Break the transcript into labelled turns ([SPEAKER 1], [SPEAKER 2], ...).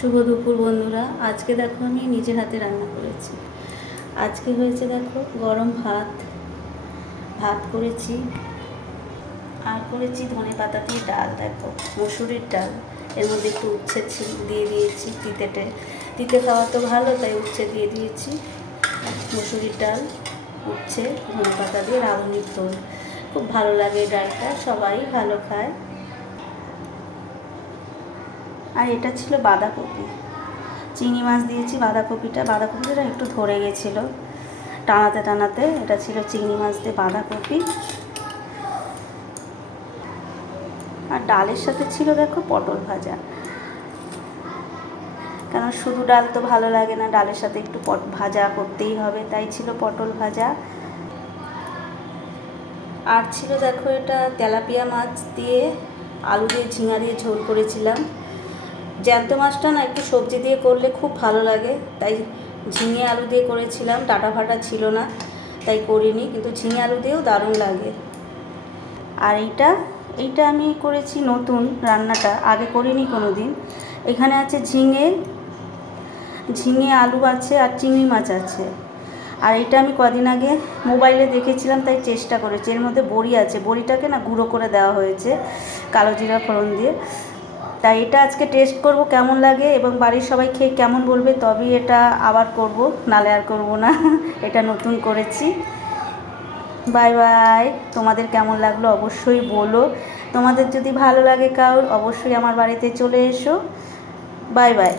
[SPEAKER 1] শুভ দুপুর বন্ধুরা। আজকে দেখো আমি নিজের হাতে রান্না করেছি। আজকে হয়েছে দেখো গরম ভাত। ভাত করেছি। আর করেছি ধনে পাতা দিয়ে ডাল, দেখো, মসুরির ডাল। এর মধ্যে একটু উচ্ছে দিয়ে দিয়েছি তিতেটে তিতে খাওয়া তো ভালো, তাই উচ্ছে দিয়ে দিয়েছি। মসুরির ডাল, উচ্ছে, ধনে পাতা দিয়ে রাঁধুনির তোল খুব ভালো লাগে ডালটা, সবাই ভালো খায়। আর এটা ছিল বাঁধাকপি। চিংড়ি মাছ দিয়েছি বাঁধাকপিটা। বাঁধাকপিটা একটু ধরে গেছিল। টানাতে টানাতে এটা ছিল চিংড়ি মাছ দিয়ে বাঁধাকপি। আর ডালের সাথে ছিল দেখো পটল ভাজা। কেন শুধু ডাল তো ভালো লাগে না, ডালের সাথে একটু পট ভাজা করতেই হবে, তাই ছিল পটল ভাজা। আর ছিল দেখো এটা তেলাপিয়া মাছ দিয়ে আলু দিয়ে ঝিঙা দিয়ে ঝোল করেছিলাম। জ্যান্ত মাছটা না একটু সবজি দিয়ে করলে খুব ভালো লাগে। তাই ঝিঙে আলু দিয়ে করেছিলাম, ডাটা ফাটা ছিল না, তাই করিনি, কিন্তু ঝিঙে আলু দিয়েও দারুণ লাগে। আর এইটা এইটা আমি করেছি নতুন রান্নাটা, আগে করিনি কোনো দিন এখানে আছে ঝিঙে ঝিঙে আলু আছে আর চিংড়ি মাছ আছে। আর এটা আমি কদিন আগে মোবাইলে দেখেছিলাম, তাই চেষ্টা করেছি। এর মধ্যে বড়ি আছে, বড়িটাকে না গুঁড়ো করে দেওয়া হয়েছে, কালো জিরা ফোড়ন দিয়ে। তাই এটা আজকে টেস্ট করব কেমন লাগে এবং বাড়ির সবাই খেয়ে কেমন বলবে তবেই এটা আবার করব, নালে আর করব না। এটা নতুন করেছি। Bye bye. তোমাদের কেমন লাগল অবশ্যই বলো। তোমাদের যদি ভালো লাগে কারোর অবশ্যই আমার বাড়িতে চলে এসো। Bye bye.